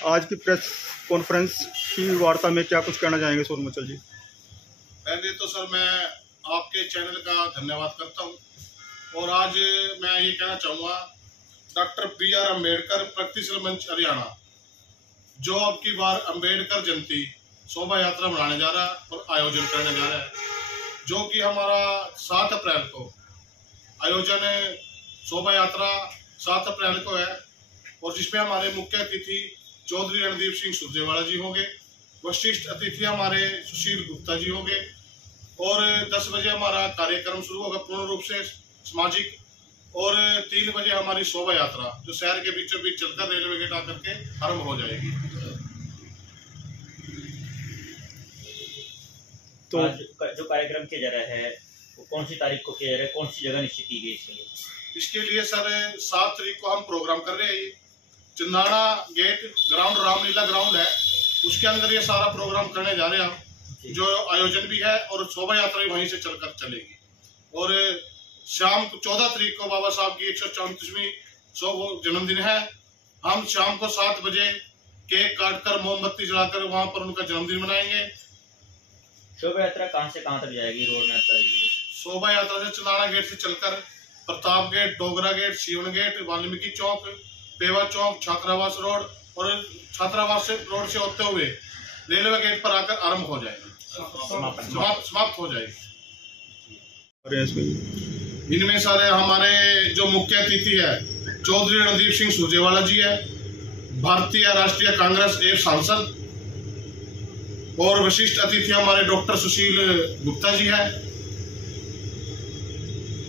आज की press conference की वार्ता में क्या कुछ कहना चाहेंगे सूर्यमचल जी? पहले तो सर मैं आपके चैनल का धन्यवाद करता हूं और आज मैं ये कहना चाहूँगा डॉक्टर बी.आर. अम्बेडकर प्रगतिशील मंच हरियाणा जो अब की बार अम्बेडकर जयंती शोभा यात्रा मनाने जा रहा है और आयोजन करने जा रहा है, जो कि हमारा 7 अप्रैल को आयोजन है। शोभा यात्रा 7 अप्रैल को है और जिसमें हमारे मुख्य अतिथि चौधरी रणदीप सिंह सुरजेवाला जी होंगे, वरिष्ठ अतिथि हमारे सुशील गुप्ता जी होंगे और 10 बजे हमारा कार्यक्रम शुरू होगा पूर्ण रूप से सामाजिक, और 3 बजे हमारी शोभा यात्रा जो शहर के बीचों बीच चलकर रेलवे गेट आकर के आरम्भ हो जाएगी। तो जो कार्यक्रम किया जा रहा है वो कौन सी तारीख को किया जा रहा है, कौन सी जगह निश्चित की गई इसके लिए? इसके लिए सर 7 तारीख को हम प्रोग्राम कर रहे हैं। Chandana gate ground Ramlila ground है, उसके अंदर ये सारा प्रोग्राम करने जा रहे हैं, जो आयोजन भी है और शोभा यात्रा भी वहीं से चलकर चलेगी। और शाम को 14 तारीख को बाबा साहब की 134वीं जन्मदिन है। हम शाम को 7 बजे केक काटकर मोमबत्ती जलाकर वहां पर उनका जन्मदिन मनाएंगे। शोभा यात्रा कहां से कहां तक जाएगी? रोड में शोभा यात्रा से चंदाना गेट से चलकर प्रताप गेट, डोगरा गेट, सीवन गेट, वाल्मीकि चौक, पेवा चौक, छात्रावास रोड और छात्रावास से रोड से होते हुए रेलवे गेट पर आकर आरंभ हो जाएगी, समाप्त हो जाएगी। इनमें सारे हमारे जो मुख्य अतिथि है चौधरी रणदीप सिंह सुरजेवाला जी है, भारतीय राष्ट्रीय कांग्रेस एक सांसद, और विशिष्ट अतिथि हमारे डॉक्टर सुशील गुप्ता जी है।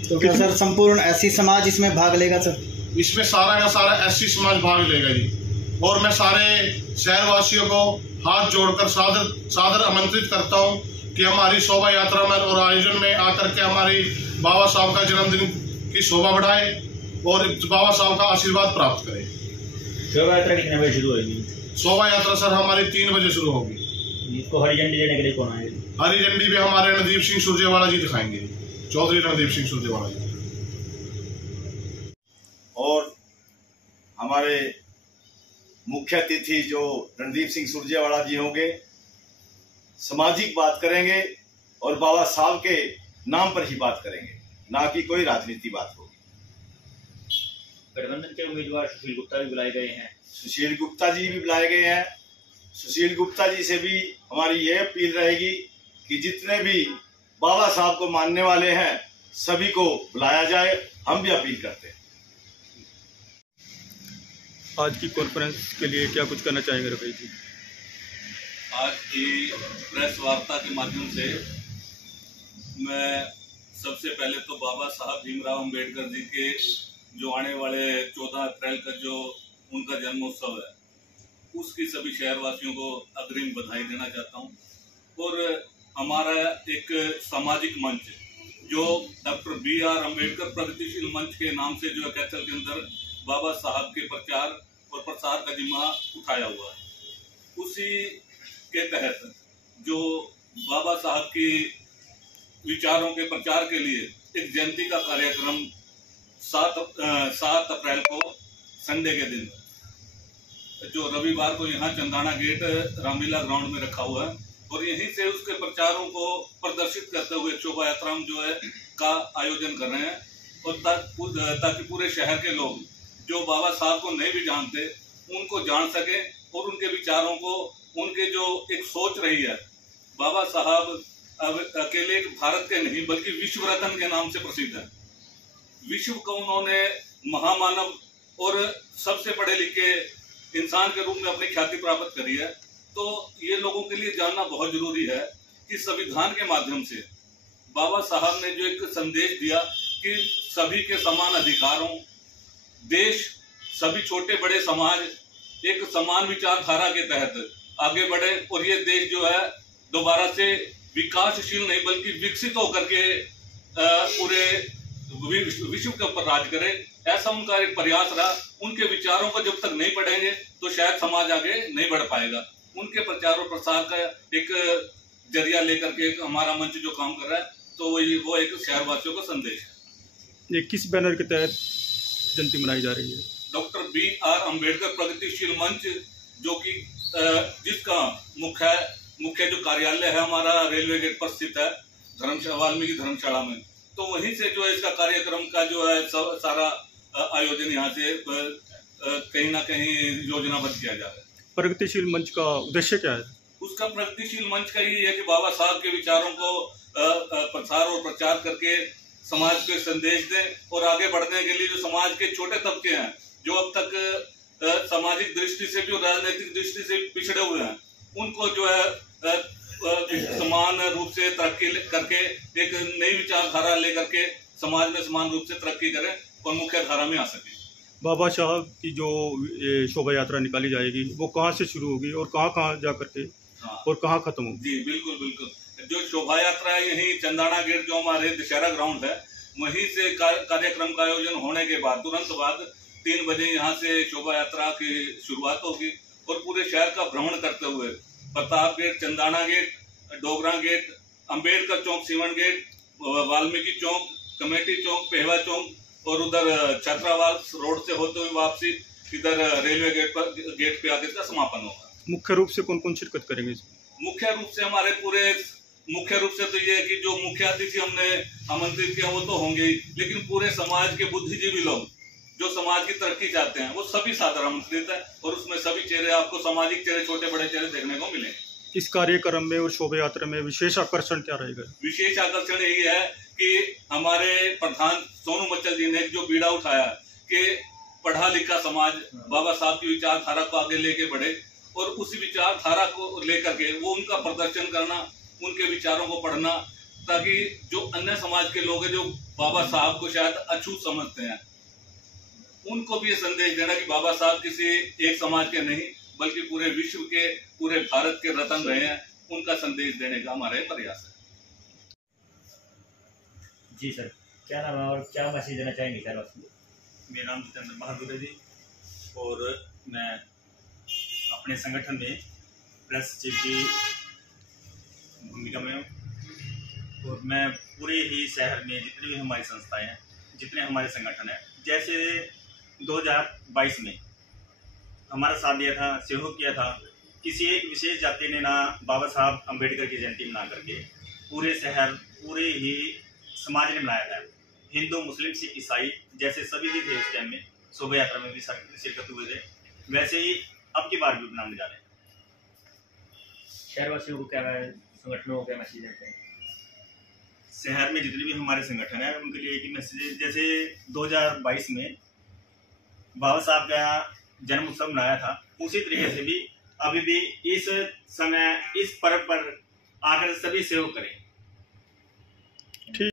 तो क्या सर संपूर्ण एससी समाज इसमें भाग लेगा सर? इसमें सारा का सारा एससी समाज भाग लेगा जी। और मैं सारे शहरवासियों को हाथ जोड़कर सादर आमंत्रित करता हूं कि हमारी शोभा यात्रा में और आयोजन में आकर के हमारी बाबा साहब का जन्मदिन की शोभा बढ़ाए और बाबा साहब का आशीर्वाद प्राप्त करें। शोभा यात्रा कितने बजे शुरू होगी? शोभा यात्रा सर हमारी 3 बजे शुरू होगी। इसको हरी झंडी देने के लिए कौन आएगा? हरी झंडी भी हमारे रणदीप सिंह सुरजेवाला जी दिखाएंगे, चौधरी रणदीप सिंह सुरजेवाला जी। और हमारे मुख्य अतिथि जो रणदीप सिंह सुरजेवाला जी होंगे, सामाजिक बात करेंगे और बाबा साहब के नाम पर ही बात करेंगे, ना कि कोई राजनीति बात होगी। गठबंधन के उम्मीदवार सुशील गुप्ता भी बुलाए गए हैं। सुशील गुप्ता जी भी बुलाए गए हैं। सुशील गुप्ता जी से भी हमारी ये अपील रहेगी कि जितने भी बाबा साहब को मानने वाले हैं सभी को बुलाया जाए, हम भी अपील करते हैं। आज की कॉन्फ्रेंस के लिए क्या कुछ करना चाहेंगे रफी जी? आज की प्रेस वार्ता के माध्यम से मैं सबसे पहले तो बाबा साहब भीमराव अंबेडकर जी के जो आने वाले 14 अप्रैल का जो उनका जन्मोत्सव है उसकी सभी शहरवासियों को अग्रिम बधाई देना चाहता हूं। और हमारा एक सामाजिक मंच जो डॉक्टर बी.आर. अम्बेडकर प्रगतिशील मंच के नाम से जो कैथल के अंदर बाबा साहब के प्रचार और प्रसार का जिम्मा उठाया हुआ है, उसी के तहत जो बाबा साहब की विचारों के प्रचार के लिए एक जयंती का कार्यक्रम 7 अप्रैल को संडे के दिन जो रविवार को यहाँ चंदाना गेट रामलीला ग्राउंड में रखा हुआ है और यहीं से उसके प्रचारों को प्रदर्शित करते हुए शोभा यात्रा जो है का आयोजन कर रहे हैं और ताकि पूरे शहर के लोग जो बाबा साहब को नहीं भी जानते उनको जान सके और उनके विचारों को, उनके जो एक सोच रही है। बाबा साहब अब अकेले भारत के नहीं बल्कि विश्व रत्न के नाम से प्रसिद्ध है। विश्व को उन्होंने महामानव और सबसे पढ़े लिखे इंसान के रूप में अपनी ख्याति प्राप्त करी है। तो ये लोगों के लिए जानना बहुत जरूरी है कि संविधान के माध्यम से बाबा साहब ने जो एक संदेश दिया कि सभी के समान अधिकारों, देश सभी छोटे बड़े समाज एक समान विचारधारा के तहत आगे बढ़े और ये देश जो है दोबारा से विकासशील नहीं बल्कि विकसित होकर के पूरे विश्व के ऊपर राज करे, ऐसा उनका एक प्रयास रहा। उनके विचारों को जब तक नहीं पढ़ेंगे तो शायद समाज आगे नहीं बढ़ पाएगा। उनके प्रचार और प्रसार का एक जरिया लेकर के हमारा मंच जो काम कर रहा है, तो वो एक शहरवासियों का संदेश है। ये किस बैनर के तहत जयंती मनाई जा रही है? Doctor B R. अम्बेडकर प्रगतिशील मंच जो कि जिसका मुख्य जो कार्यालय है हमारा रेलवे गेट पर स्थित है वाल्मीकि धर्मशाला में। तो वहीं से जो है इसका कार्यक्रम का जो है सारा आयोजन यहाँ से कहीं ना कहीं योजनाबद्ध किया जा रहा है। प्रगतिशील मंच का उद्देश्य क्या है? उसका प्रगतिशील मंच का ये है कि बाबा साहब के विचारों को प्रसार और प्रचार करके समाज को संदेश दें और आगे बढ़ने के लिए जो समाज के छोटे तबके हैं जो अब तक सामाजिक दृष्टि से भी और राजनीतिक दृष्टि से पिछड़े हुए हैं, उनको जो है समान रूप से तरक्की करके एक नई विचारधारा लेकर के समाज में समान रूप से तरक्की करें और मुख्य धारा में आ सके। बाबा साहब की जो शोभा यात्रा निकाली जाएगी वो कहाँ से शुरू होगी और कहाँ जा करके और कहाँ खत्म होगी? जी बिल्कुल बिल्कुल। जो शोभा यात्रा है यही चंदाना गेट जो हमारे दशहरा ग्राउंड है वहीं से कार्यक्रम का आयोजन होने के बाद तुरंत बाद 3 बजे यहाँ से शोभा यात्रा की शुरुआत होगी और पूरे शहर का भ्रमण करते हुए Pratap gate, Chandana gate, Dogra gate, Ambedkar चौक, सीवन गेट, वाल्मीकि चौक, कमेटी चौक, पेहवा चौक और उधर छात्रावास रोड से होते हुए वापसी इधर रेलवे गेट पे आके इसका समापन होगा। मुख्य रूप से कौन कौन शिरकत करेंगे? मुख्य रूप से हमारे मुख्य रूप से तो ये है कि जो मुख्य अतिथि हमने आमंत्रित किया वो तो होंगे ही, लेकिन पूरे समाज के बुद्धिजीवी लोग जो समाज की तरक्की चाहते हैं वो सभी सादर आमंत्रित है और उसमें सभी चेहरे आपको सामाजिक चेहरे, छोटे बड़े चेहरे देखने को मिलेंगे। इस कार्यक्रम में और शोभा यात्रा में विशेष आकर्षण क्या रहेगा? विशेष आकर्षण यही है कि हमारे प्रधान सोनू मच्चल जी ने जो बीड़ा उठाया कि पढ़ा लिखा समाज बाबा साहब की विचारधारा को आगे लेके बढ़े और उसी विचारधारा को लेकर के वो उनका प्रदर्शन करना, उनके विचारों को पढ़ना, ताकि जो अन्य समाज के लोग हैं जो बाबा साहब को शायद अछूत समझते हैं उनको भी ये संदेश देना कि बाबा साहब किसी एक समाज के नहीं बल्कि पूरे विश्व के, पूरे भारत के रतन रहे हैं, उनका संदेश देने का हमारा प्रयास है। जी सर, क्या नाम है और क्या मैसेज देना चाहेंगे सर? मेरा नाम जितेंद्र बहादुर है जी और मैं अपने संगठन में प्रेस चीफ की भूमिका में हूँ और मैं पूरे ही शहर में जितनी भी हमारी संस्थाएं हैं, जितने हमारे संगठन हैं, जैसे 2022 में हमारा साथ दिया था, सहयोग किया था, किसी एक विशेष जाति ने ना बाबा साहब अम्बेडकर की जयंती मना करके पूरे शहर, पूरे ही समाज ने मनाया था। हिंदू, मुस्लिम, सिख, ईसाई जैसे सभी भी थे उस टाइम में, शोभा यात्रा में भी शिरकत हुए थे, वैसे ही अब की बार भी मनाने जा रहे हैं। शहरवासियों को क्या, संगठनों को क्या मैसेज देते हैं? शहर में जितने भी हमारे संगठन हैं उनके लिए एक ही मैसेज, जैसे 2022 में बाबा साहब का जन्म उत्सव मनाया था, उसी तरीके से भी अभी भी इस समय इस पर्व पर आकर सभी सहयोग करें।